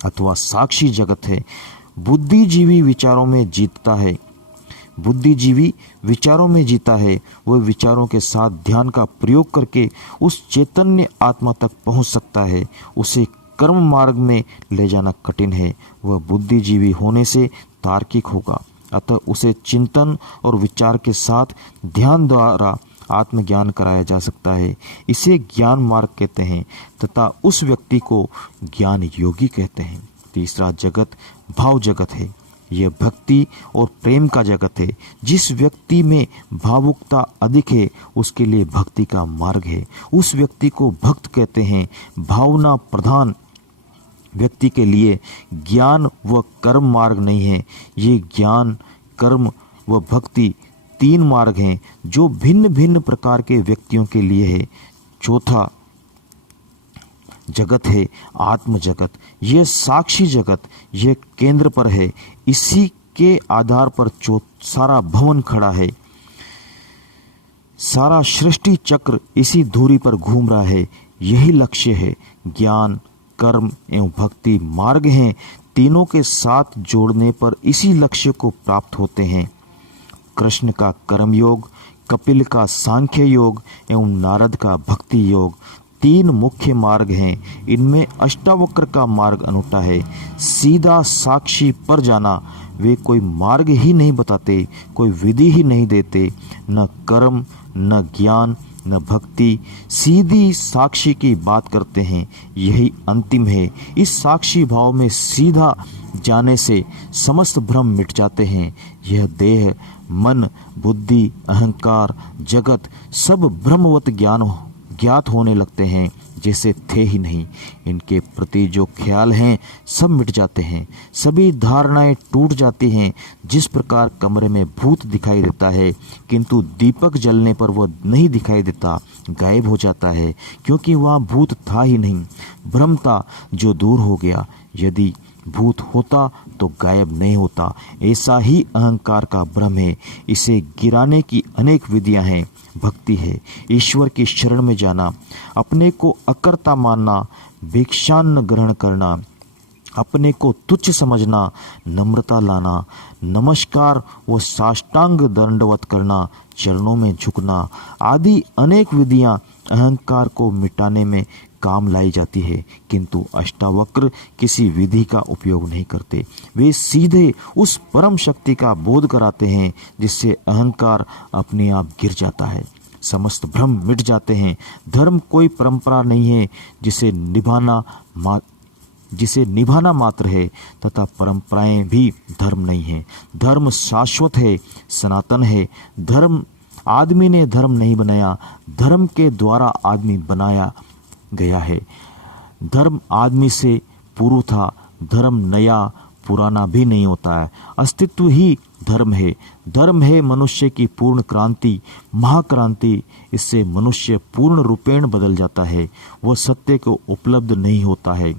अथवा साक्षी जगत है। बुद्धिजीवी विचारों में जीतता है, बुद्धिजीवी विचारों में जीता है। वह विचारों के साथ ध्यान का प्रयोग करके उस चैतन्य आत्मा तक पहुंच सकता है। उसे कर्म मार्ग में ले जाना कठिन है। वह बुद्धिजीवी होने से तार्किक होगा, अतः उसे चिंतन और विचार के साथ ध्यान द्वारा आत्मज्ञान कराया जा सकता है। इसे ज्ञान मार्ग कहते हैं तथा उस व्यक्ति को ज्ञान योगी कहते हैं। तीसरा जगत भाव जगत है। यह भक्ति और प्रेम का जगत है। जिस व्यक्ति में भावुकता अधिक है उसके लिए भक्ति का मार्ग है। उस व्यक्ति को भक्त कहते हैं। भावना प्रधान व्यक्ति के लिए ज्ञान व कर्म मार्ग नहीं है। ये ज्ञान, कर्म व भक्ति 3 मार्ग हैं जो भिन्न भिन्न प्रकार के व्यक्तियों के लिए है। चौथा जगत है आत्म जगत। यह साक्षी जगत, यह केंद्र पर है। इसी के आधार पर सारा भवन खड़ा है। सारा सृष्टि चक्र इसी धुरी पर घूम रहा है। यही लक्ष्य है। ज्ञान, कर्म एवं भक्ति मार्ग हैं। तीनों के साथ जोड़ने पर इसी लक्ष्य को प्राप्त होते हैं। कृष्ण का कर्म योग, कपिल का सांख्य योग एवं नारद का भक्ति योग 3 मुख्य मार्ग हैं। इनमें अष्टावक्र का मार्ग अनूठा है। सीधा साक्षी पर जाना। वे कोई मार्ग ही नहीं बताते, कोई विधि ही नहीं देते, न कर्म, न ज्ञान, न भक्ति। सीधी साक्षी की बात करते हैं। यही अंतिम है। इस साक्षी भाव में सीधा जाने से समस्त भ्रम मिट जाते हैं। यह देह, मन, बुद्धि, अहंकार, जगत सब ब्रह्मवत ज्ञात होने लगते हैं, जैसे थे ही नहीं। इनके प्रति जो ख्याल हैं सब मिट जाते हैं। सभी धारणाएं टूट जाती हैं। जिस प्रकार कमरे में भूत दिखाई देता है किंतु दीपक जलने पर वह नहीं दिखाई देता, गायब हो जाता है, क्योंकि वहाँ भूत था ही नहीं। भ्रम था जो दूर हो गया। यदि भूत होता तो गायब नहीं होता। ऐसा ही अहंकार का भ्रम है। इसे गिराने की अनेक विधियां हैं। भक्ति है ईश्वर की शरण में जाना, अपने को अकर्ता मानना, भिक्षान्न ग्रहण करना, अपने को तुच्छ समझना, नम्रता लाना, नमस्कार व साष्टांग दंडवत करना, चरणों में झुकना आदि अनेक विधियां अहंकार को मिटाने में काम लाई जाती है। किंतु अष्टावक्र किसी विधि का उपयोग नहीं करते। वे सीधे उस परम शक्ति का बोध कराते हैं जिससे अहंकार अपने आप गिर जाता है। समस्त भ्रम मिट जाते हैं। धर्म कोई परंपरा नहीं है जिसे निभाना मात्र है, तथा परंपराएं भी धर्म नहीं है। धर्म शाश्वत है, सनातन है। धर्म आदमी ने धर्म नहीं बनाया, धर्म के द्वारा आदमी बनाया गया है। धर्म आदमी से पूर्व था। धर्म नया पुराना भी नहीं होता है। अस्तित्व ही धर्म है। धर्म है मनुष्य की पूर्ण क्रांति, महाक्रांति। इससे मनुष्य पूर्ण रूपेण बदल जाता है। वह सत्य को उपलब्ध नहीं होता है,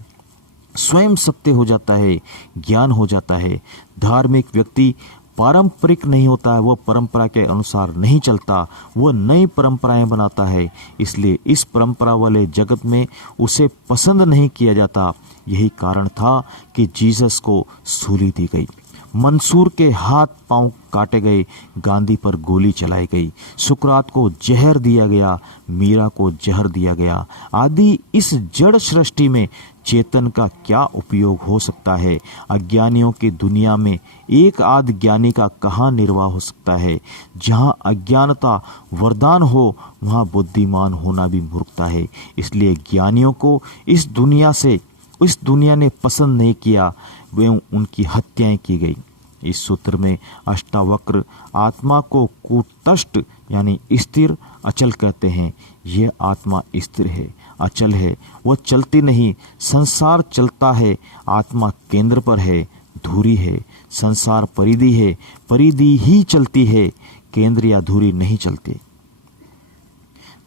स्वयं सत्य हो जाता है, ज्ञान हो जाता है। धार्मिक व्यक्ति पारंपरिक नहीं होता है। वह परंपरा के अनुसार नहीं चलता, वह नई परंपराएं बनाता है। इसलिए इस परंपरा वाले जगत में उसे पसंद नहीं किया जाता। यही कारण था कि जीसस को सूली दी गई, मंसूर के हाथ पांव काटे गए, गांधी पर गोली चलाई गई, सुकरात को जहर दिया गया, मीरा को जहर दिया गया आदि। इस जड़ सृष्टि में चेतन का क्या उपयोग हो सकता है? अज्ञानियों की दुनिया में एक आध ज्ञानी का कहाँ निर्वाह हो सकता है? जहाँ अज्ञानता वरदान हो वहाँ बुद्धिमान होना भी मूर्खता है। इसलिए ज्ञानियों को इस दुनिया ने पसंद नहीं किया, वे उनकी हत्याएं की गई। इस सूत्र में अष्टावक्र आत्मा को कूटस्थ यानी स्थिर, अचल कहते हैं। यह आत्मा स्थिर है, अचल है, वह चलती नहीं। संसार चलता है, आत्मा केंद्र पर है, धुरी है। संसार परिधि है, परिधि ही चलती है, केंद्र या धुरी नहीं चलते।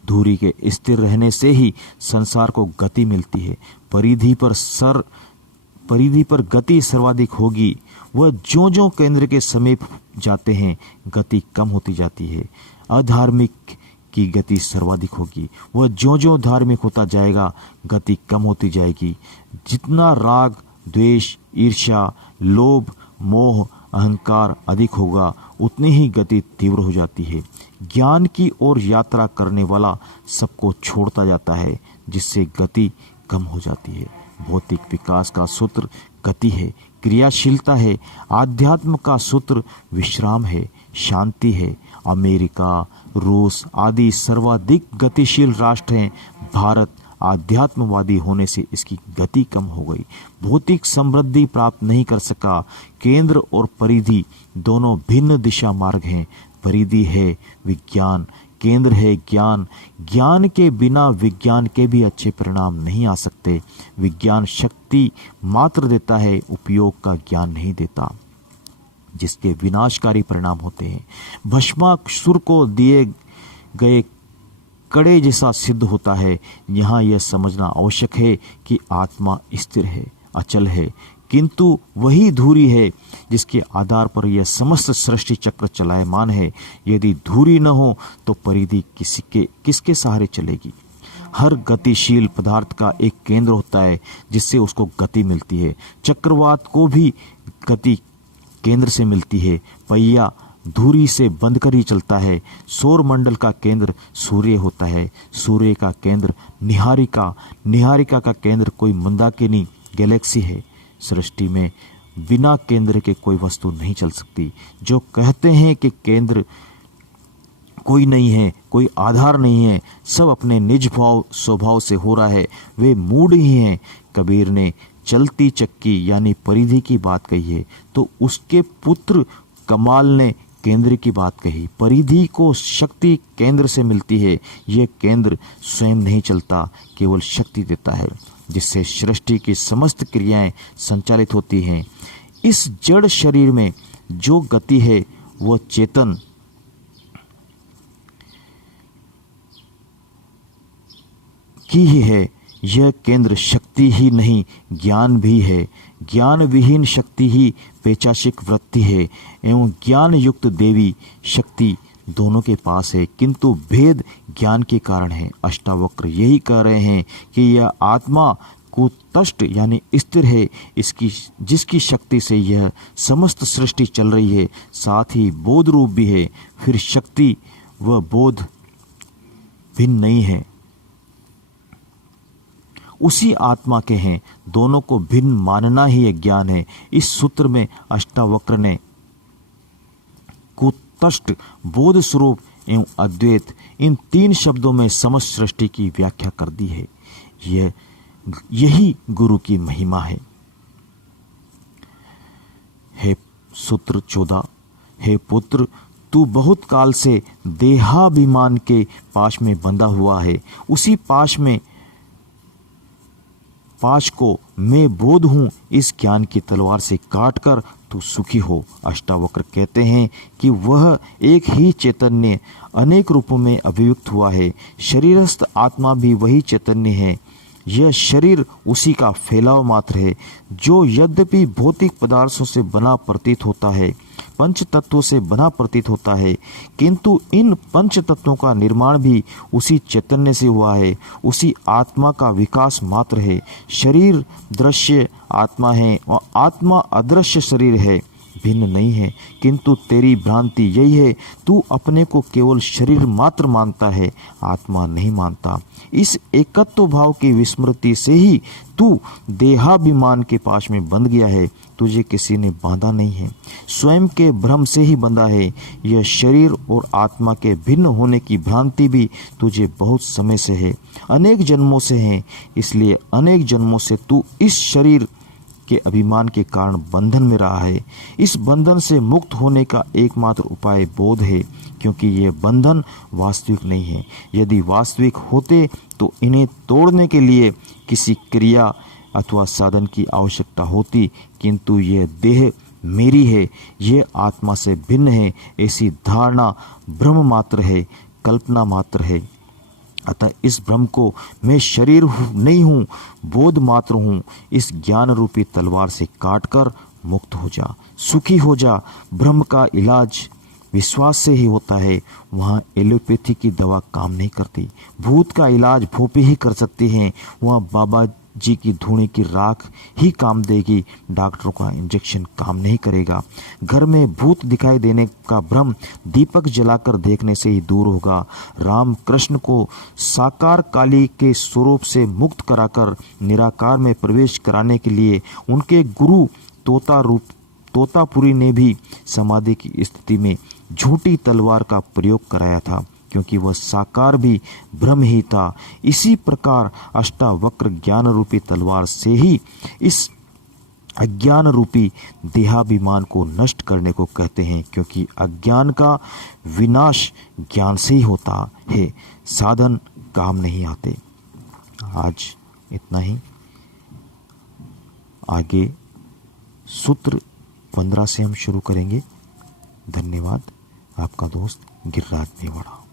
धुरी के स्थिर रहने से ही संसार को गति मिलती है। परिधि पर गति सर्वाधिक होगी। वह ज्यों-ज्यों केंद्र के समीप जाते हैं गति कम होती जाती है। अधार्मिक की गति सर्वाधिक होगी। वह ज्यों-ज्यों धार्मिक होता जाएगा गति कम होती जाएगी। जितना राग, द्वेष, ईर्ष्या, लोभ, मोह, अहंकार अधिक होगा उतनी ही गति तीव्र हो जाती है। ज्ञान की ओर यात्रा करने वाला सबको छोड़ता जाता है, जिससे गति कम हो जाती है। भौतिक विकास का सूत्र गति है, क्रियाशीलता है। आध्यात्म का सूत्र विश्राम है, शांति है। अमेरिका, रूस आदि सर्वाधिक गतिशील राष्ट्र हैं। भारत आध्यात्मवादी होने से इसकी गति कम हो गई। भौतिक समृद्धि प्राप्त नहीं कर सका। केंद्र और परिधि दोनों भिन्न दिशा मार्ग हैं। परिधि है विज्ञान, केंद्र है ज्ञान। ज्ञान के बिना विज्ञान के भी अच्छे परिणाम नहीं आ सकते। विज्ञान शक्ति मात्र देता है, उपयोग का ज्ञान नहीं देता, जिसके विनाशकारी परिणाम होते हैं। भस्मासुर को दिए गए कड़े जैसा सिद्ध होता है। यहाँ यह समझना आवश्यक है कि आत्मा स्थिर है, अचल है, किंतु वही धुरी है जिसके आधार पर यह समस्त सृष्टि चक्र चलायमान है। यदि धुरी न हो तो परिधि किसके सहारे चलेगी? हर गतिशील पदार्थ का एक केंद्र होता है जिससे उसको गति मिलती है। चक्रवात को भी गति केंद्र से मिलती है। पहिया धुरी से बंध कर ही चलता है। सौर मंडल का केंद्र सूर्य होता है। सूर्य का केंद्र निहारिका, निहारिका का केंद्र कोई मंदाकिनी गैलेक्सी है। सृष्टि में बिना केंद्र के कोई वस्तु नहीं चल सकती। जो कहते हैं कि केंद्र कोई नहीं है, कोई आधार नहीं है, सब अपने निज भाव स्वभाव से हो रहा है, वे मूढ़ ही हैं। कबीर ने चलती चक्की यानी परिधि की बात कही है, तो उसके पुत्र कमाल ने केंद्र की बात कही। परिधि को शक्ति केंद्र से मिलती है। यह केंद्र स्वयं नहीं चलता, केवल शक्ति देता है, जिससे सृष्टि की समस्त क्रियाएं संचालित होती हैं। इस जड़ शरीर में जो गति है वह चेतन की ही है। यह केंद्र शक्ति ही नहीं, ज्ञान भी है। ज्ञान विहीन शक्ति ही पैशाचिक वृत्ति है, एवं ज्ञान युक्त देवी शक्ति दोनों के पास है, किंतु भेद ज्ञान के कारण है। अष्टावक्र यही कह रहे हैं कि यह आत्मा कुतष्ट यानी स्थिर है, जिसकी शक्ति से यह समस्त सृष्टि चल रही है, साथ ही बोध रूप भी है। फिर शक्ति व बोध भिन्न नहीं है, उसी आत्मा के हैं। दोनों को भिन्न मानना ही एक ज्ञान है। इस सूत्र में अष्टावक्र ने कुतष्ट, बोध स्वरूप एवं अद्वैत इन तीन शब्दों में समस्त सृष्टि की व्याख्या कर दी है। यही गुरु की महिमा है। हे सूत्र 14, हे पुत्र, तू बहुत काल से देहाभिमान के पाश में बंधा हुआ है। उसी पाश को मैं बोध हूँ, इस ज्ञान की तलवार से काट कर तू सुखी हो। अष्टावक्र कहते हैं कि वह एक ही चैतन्य अनेक रूपों में अभिव्यक्त हुआ है। शरीरस्थ आत्मा भी वही चैतन्य है। यह शरीर उसी का फैलाव मात्र है, जो यद्यपि भौतिक पदार्थों से बना प्रतीत होता है, पंच तत्वों से बना प्रतीत होता है, किंतु इन पंच तत्वों का निर्माण भी उसी चैतन्य से हुआ है। उसी आत्मा का विकास मात्र है। शरीर दृश्य आत्मा है और आत्मा अदृश्य शरीर है, भिन्न नहीं है। किंतु तेरी भ्रांति यही है, तू अपने को केवल शरीर मात्र मानता है, आत्मा नहीं मानता। इस एकत्व भाव की विस्मृति से ही तू देहाभिमान के पाश में बंध गया है। तुझे किसी ने बांधा नहीं है, स्वयं के भ्रम से ही बंधा है। यह शरीर और आत्मा के भिन्न होने की भ्रांति भी तुझे बहुत समय से है, अनेक जन्मों से है। इसलिए अनेक जन्मों से तू इस शरीर के अभिमान के कारण बंधन में रहा है। इस बंधन से मुक्त होने का एकमात्र उपाय बोध है, क्योंकि यह बंधन वास्तविक नहीं है। यदि वास्तविक होते तो इन्हें तोड़ने के लिए किसी क्रिया अथवा साधन की आवश्यकता होती, किंतु यह देह मेरी है, यह आत्मा से भिन्न है, ऐसी धारणा भ्रम मात्र है, कल्पना मात्र है। अतः इस ब्रह्म को मैं शरीर नहीं हूँ, बोध मात्र हूँ, इस ज्ञान रूपी तलवार से काटकर मुक्त हो जा, सुखी हो जा। ब्रह्म का इलाज विश्वास से ही होता है। वहाँ एलोपैथी की दवा काम नहीं करती। भूत का इलाज भोपी ही कर सकते हैं। वहाँ बाबा जी की धूणे की राख ही काम देगी। डॉक्टरों का इंजेक्शन काम नहीं करेगा। घर में भूत दिखाई देने का भ्रम दीपक जलाकर देखने से ही दूर होगा। राम कृष्ण को साकार काली के स्वरूप से मुक्त कराकर निराकार में प्रवेश कराने के लिए उनके गुरु तोतापुरी ने भी समाधि की स्थिति में झूठी तलवार का प्रयोग कराया था, क्योंकि वह साकार भी ब्रह्म ही था। इसी प्रकार अष्टावक्र ज्ञान रूपी तलवार से ही इस अज्ञान रूपी देहाभिमान को नष्ट करने को कहते हैं, क्योंकि अज्ञान का विनाश ज्ञान से ही होता है, साधन काम नहीं आते। आज इतना ही। आगे सूत्र 15 से हम शुरू करेंगे। धन्यवाद। आपका दोस्त गिरिराज मेवाड़ा।